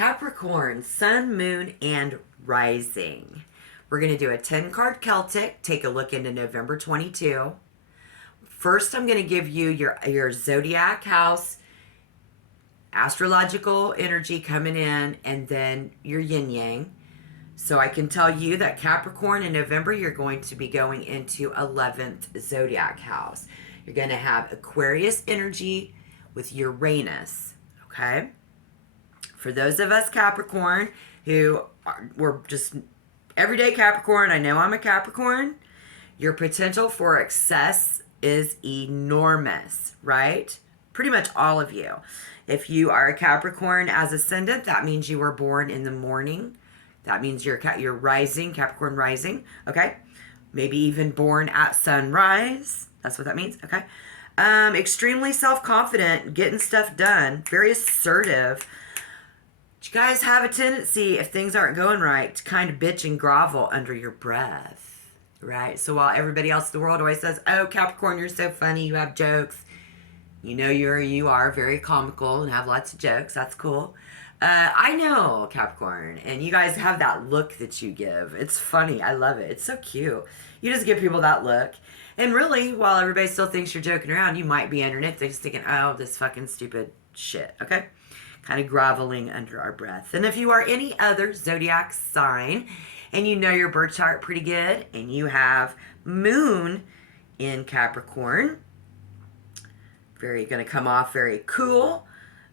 Capricorn, Sun, Moon, and Rising. We're going to do a 10-card Celtic. Take a look into November 22. First, I'm going to give you your zodiac house, astrological energy coming in, and then your yin yang. So I can tell you that Capricorn in November, you're going to be going into 11th zodiac house. You're going to have Aquarius energy with Uranus, okay? For those of us Capricorn we're just everyday Capricorn, I know I'm a Capricorn, your potential for excess is enormous, right? Pretty much all of you. If you are a Capricorn as ascendant, that means you were born in the morning. That means you're rising, Capricorn rising, okay? Maybe even born at sunrise. That's what that means, okay? Extremely self-confident, getting stuff done, very assertive. You guys have a tendency, if things aren't going right, to kind of bitch and grovel under your breath, right? So while everybody else in the world always says, oh, Capricorn, you're so funny, you have jokes. You know you are very comical and have lots of jokes. That's cool. I know Capricorn, and you guys have that look that you give. It's funny. I love it. It's so cute. You just give people that look. And really, while everybody still thinks you're joking around, you might be underneath just thinking, oh, this fucking stupid shit, okay? Kind of groveling under our breath. And if you are any other zodiac sign, and you know your birth chart pretty good, and you have Moon in Capricorn, going to come off very cool.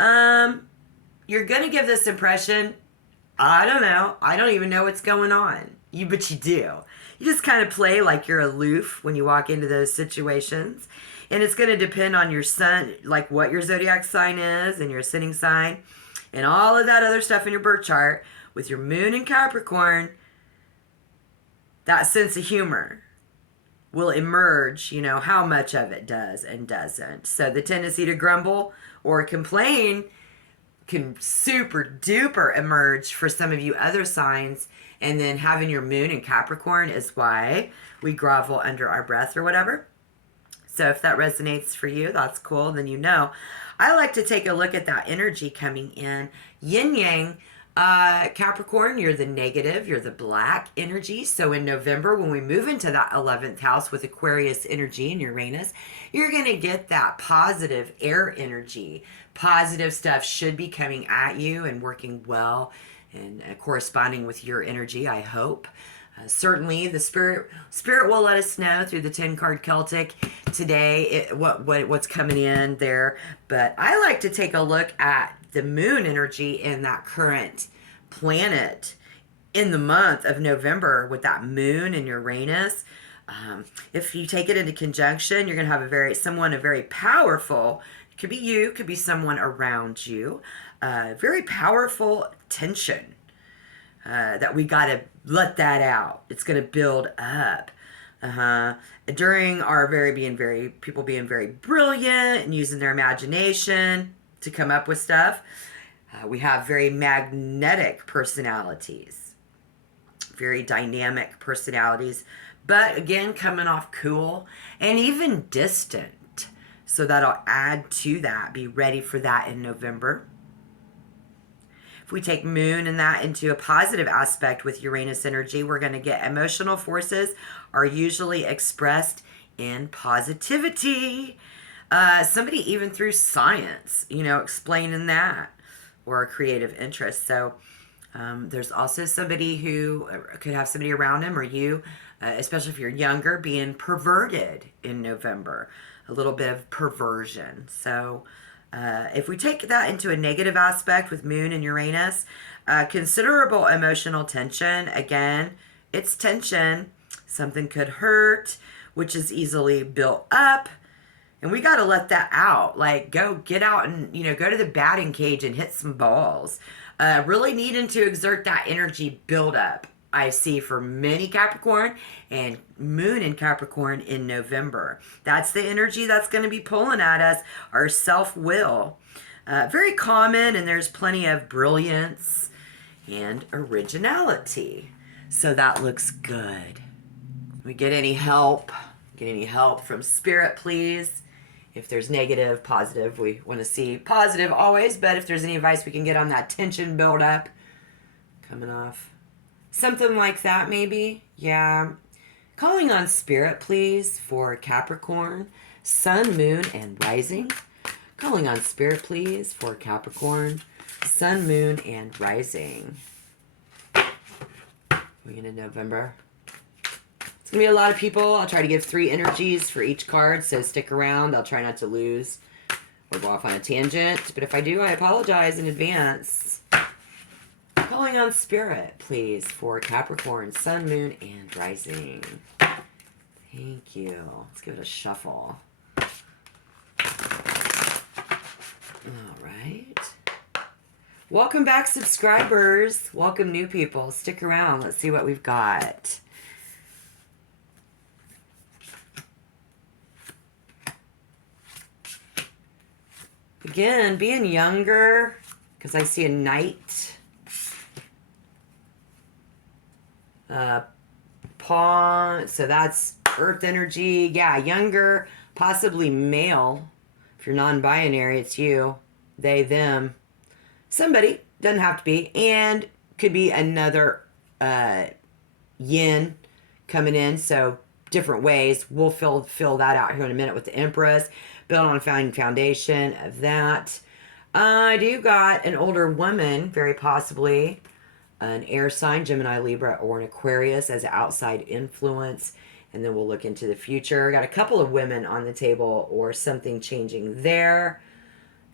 You're going to give this impression, I don't know, I don't even know what's going on. But you do. You just kind of play like you're aloof when you walk into those situations. And it's going to depend on your sun, like what your zodiac sign is and your ascending sign and all of that other stuff in your birth chart. With your Moon in Capricorn, that sense of humor will emerge, how much of it does and doesn't. So the tendency to grumble or complain can super duper emerge for some of you other signs. And then having your Moon in Capricorn is why we grovel under our breath or whatever. So if that resonates for you, that's cool. Then I like to take a look at that energy coming in. Yin Yang, Capricorn, you're the negative, you're the black energy. So in November, when we move into that 11th house with Aquarius energy and Uranus, you're going to get that positive air energy. Positive stuff should be coming at you and working well and corresponding with your energy, I hope. Certainly, the spirit will let us know through the 10-card Celtic today what's coming in there. But I like to take a look at the Moon energy in that current planet in the month of November with that Moon and Uranus. If you take it into conjunction, you're going to have a very powerful. It could be you, could be someone around you. Very powerful tension. That we got to let that out. It's going to build up. During our people being very brilliant and using their imagination to come up with stuff, we have very magnetic personalities, very dynamic personalities, but again, coming off cool and even distant. So that'll add to that. Be ready for that in November. If we take Moon and that into a positive aspect with Uranus energy, we're going to get emotional forces are usually expressed in positivity. Somebody even through science, explaining that, or a creative interest. So there's also somebody who could have somebody around him or you, especially if you're younger, being perverted in November. A little bit of perversion. So if we take that into a negative aspect with Moon and Uranus, considerable emotional tension. Again, it's tension. Something could hurt, which is easily built up. And we got to let that out. Like, get out and, go to the batting cage and hit some balls. Really needing to exert that energy buildup. I see for many Capricorn and Moon in Capricorn in November. That's the energy that's going to be pulling at us, our self-will. Very common, and there's plenty of brilliance and originality. So that looks good. We get any help from Spirit, please? If there's negative, positive, we want to see positive always. But if there's any advice we can get on that tension buildup coming off, something like that maybe. Yeah. Calling on spirit, please, for Capricorn, Sun, Moon, and Rising. Calling on spirit, please, for Capricorn, Sun, Moon, and Rising. We're into November. It's going to be a lot of people. I'll try to give 3 energies for each card, so stick around. I'll try not to lose or go off on a tangent. But if I do, I apologize in advance. Calling on spirit, please, for Capricorn, Sun, Moon, and Rising. Thank you. Let's give it a shuffle. All right. Welcome back, subscribers. Welcome, new people. Stick around. Let's see what we've got. Again, being younger, because I see a knight. Pawn, so that's earth energy. Yeah, younger, possibly male. If you're non-binary, it's you, they, them. Somebody, doesn't have to be, and could be another yin coming in, so different ways. We'll fill that out here in a minute with the Empress. Build on a foundation of that. I do got an older woman, very possibly an air sign, Gemini, Libra, or an Aquarius as an outside influence. And then we'll look into the future. Got a couple of women on the table or something changing there.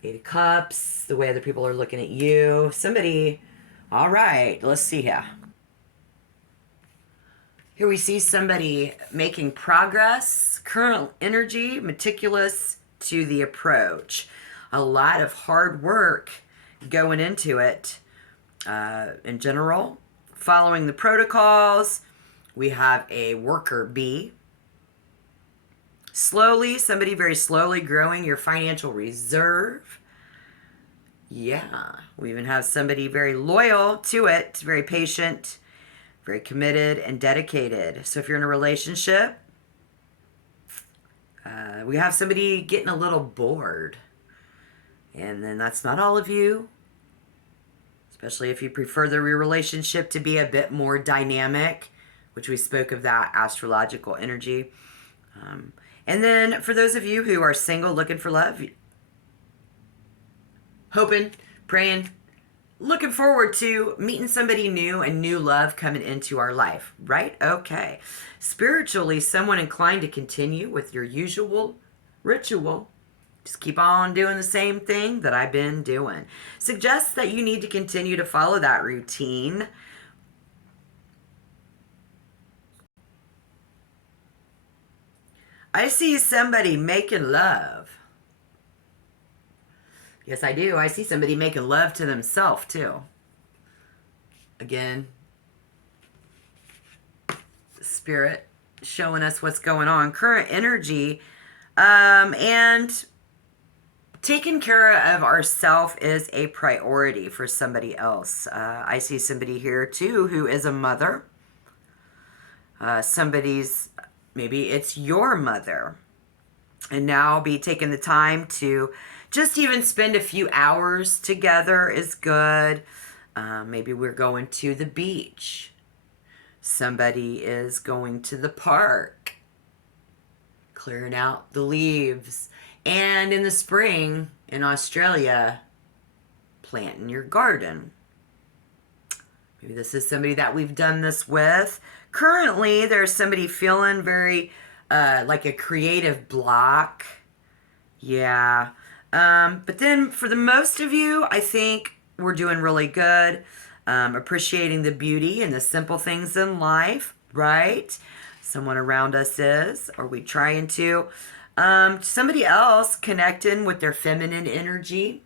8 of Cups, the way other people are looking at you. Somebody, all right, let's see here. Here we see somebody making progress, current energy, meticulous to the approach. A lot of hard work going into it. In general, following the protocols. We have a worker bee. Slowly, somebody very slowly growing your financial reserve. Yeah, we even have somebody very loyal to it, very patient, very committed and dedicated. So if you're in a relationship, we have somebody getting a little bored. And then that's not all of you. Especially if you prefer the relationship to be a bit more dynamic, which we spoke of that astrological energy. And then for those of you who are single, looking for love, hoping, praying, looking forward to meeting somebody new and new love coming into our life, right? Okay. Spiritually, someone inclined to continue with your usual ritual. Just keep on doing the same thing that I've been doing. Suggests that you need to continue to follow that routine. I see somebody making love. Yes, I do. I see somebody making love to themselves, too. Again, Spirit showing us what's going on. Current energy. And taking care of ourselves is a priority for somebody else. I see somebody here too who is a mother. Maybe it's your mother. And now be taking the time to just even spend a few hours together is good. Maybe we're going to the beach. Somebody is going to the park. Clearing out the leaves. And in the spring, in Australia, planting your garden. Maybe this is somebody that we've done this with. Currently, there's somebody feeling very like a creative block. Yeah. But then for the most of you, I think we're doing really good. Appreciating the beauty and the simple things in life, right? Someone around us is. Are we trying to? Somebody else connecting with their feminine energy,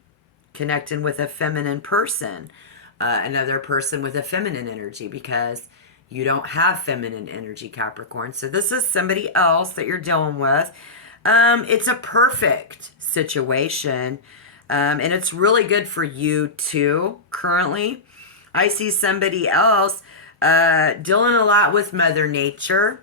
connecting with a feminine person, another person with a feminine energy, because you don't have feminine energy, Capricorn. So this is somebody else that you're dealing with. It's a perfect situation, and it's really good for you too, currently. I see somebody else dealing a lot with Mother Nature,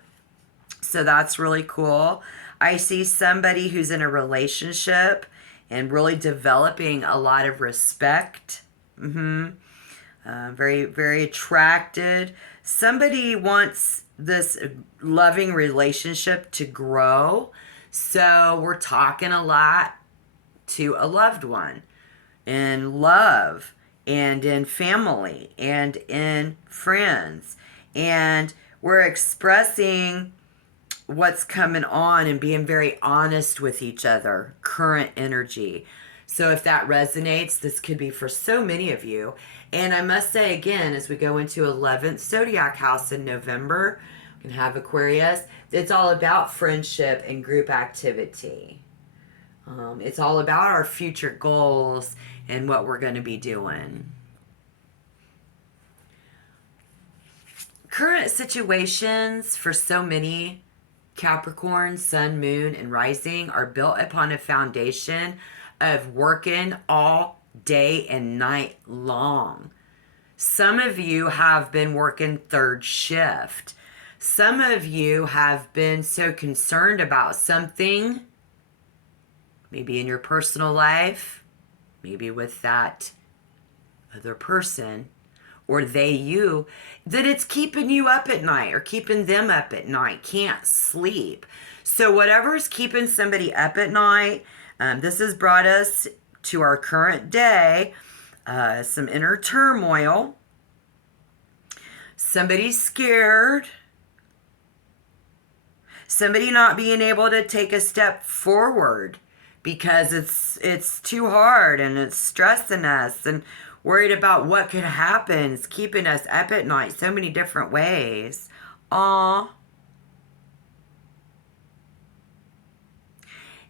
so that's really cool. I see somebody who's in a relationship and really developing a lot of respect. Very, very attracted. Somebody wants this loving relationship to grow. So we're talking a lot to a loved one in love and in family and in friends. And we're expressing what's coming on and being very honest with each other, current energy. So if that resonates, this could be for so many of you. And I must say again, as we go into 11th zodiac house in November, we can have Aquarius. It's all about friendship and group activity. It's all about our future goals and what we're going to be doing. Current situations for so many Capricorn, Sun, Moon, and Rising are built upon a foundation of working all day and night long. Some of you have been working third shift. Some of you have been so concerned about something, maybe in your personal life, maybe with that other person, or they, you, that it's keeping you up at night or keeping them up at night, can't sleep. So whatever's keeping somebody up at night, this has brought us to our current day, some inner turmoil. Somebody's scared. Somebody not being able to take a step forward because it's too hard and it's stressing us and worried about what could happen. It's keeping us up at night so many different ways. Aww.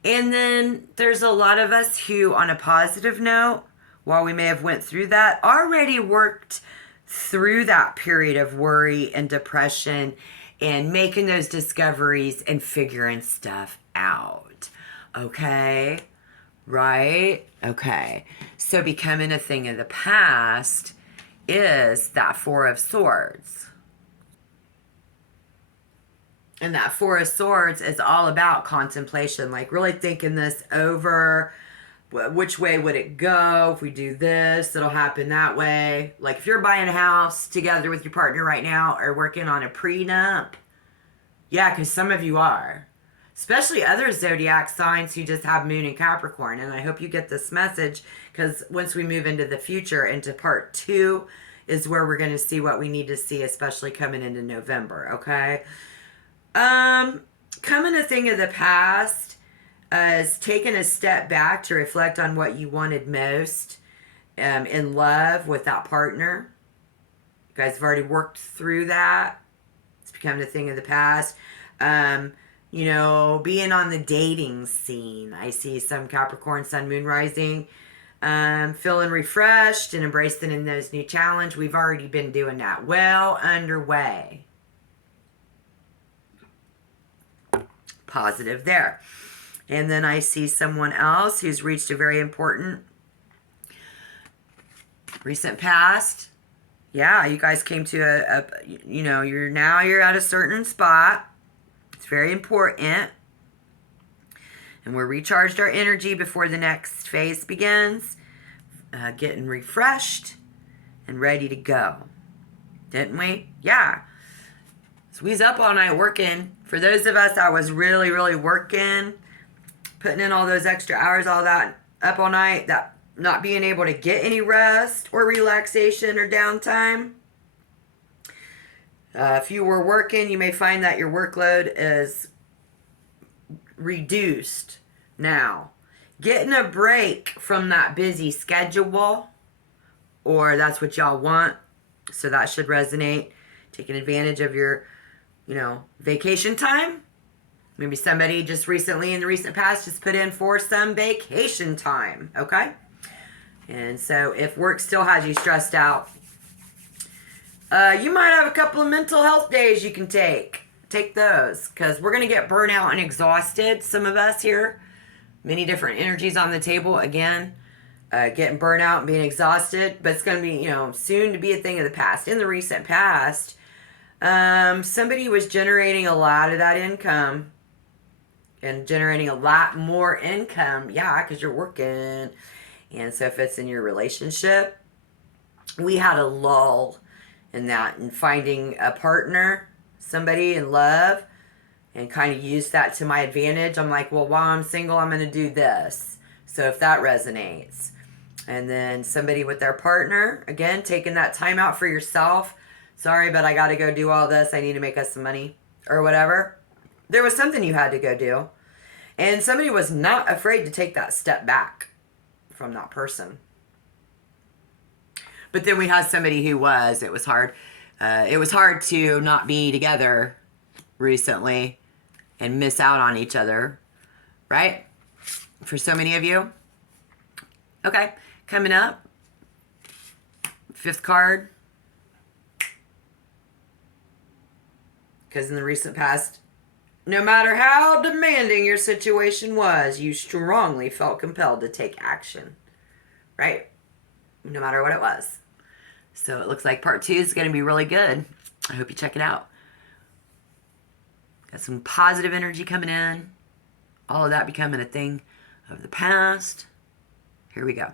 And then there's a lot of us who, on a positive note, while we may have went through that, already worked through that period of worry and depression and making those discoveries and figuring stuff out. Okay? Right? Okay. So becoming a thing of the past is that Four of Swords. And that Four of Swords is all about contemplation, like really thinking this over. Which way would it go? If we do this, it'll happen that way. Like if you're buying a house together with your partner right now or working on a prenup. Yeah, because some of you are. Especially other zodiac signs who just have Moon in Capricorn. And I hope you get this message because once we move into the future, into part 2, is where we're going to see what we need to see, especially coming into November, okay? Coming a thing of the past is taking a step back to reflect on what you wanted most in love with that partner. You guys have already worked through that. It's becoming a thing of the past. You know, being on the dating scene. I see some Capricorn, Sun, Moon, Rising, feeling refreshed and embracing in those new challenge. We've already been doing that. Well underway. Positive there. And then I see someone else who's reached a very important recent past. Yeah, you guys came to you're at a certain spot. It's very important. And we're recharged our energy before the next phase begins. Getting refreshed and ready to go. Didn't we? Yeah. So we was up all night working. For those of us that was really, really working, putting in all those extra hours, all that, up all night, that not being able to get any rest or relaxation or downtime. If you were working, you may find that your workload is reduced now. Getting a break from that busy schedule, or that's what y'all want, so that should resonate. Taking advantage of your, vacation time. Maybe somebody just recently in the recent past just put in for some vacation time, okay? And so if work still has you stressed out, you might have a couple of mental health days you can take. Take those, because we're going to get burnt out and exhausted, some of us here. Many different energies on the table, again. Getting burnt out and being exhausted, but it's going to be, soon to be a thing of the past. In the recent past, somebody was generating a lot of that income and generating a lot more income. Yeah, because you're working. And so if it's in your relationship, we had a lull in that and finding a partner, somebody in love, and kind of use that to my advantage. I'm like, well, while I'm single, I'm going to do this. So if that resonates. And then somebody with their partner, again, taking that time out for yourself. Sorry, but I got to go do all this. I need to make us some money or whatever. There was something you had to go do. And somebody was not afraid to take that step back from that person. But then we had somebody who was. It was hard. It was hard to not be together recently and miss out on each other, right? For so many of you. Okay, coming up, 5th card. Because in the recent past, no matter how demanding your situation was, you strongly felt compelled to take action, right? No matter what it was. So it looks like part 2 is going to be really good. I hope you check it out. Got some positive energy coming in. All of that becoming a thing of the past. Here we go.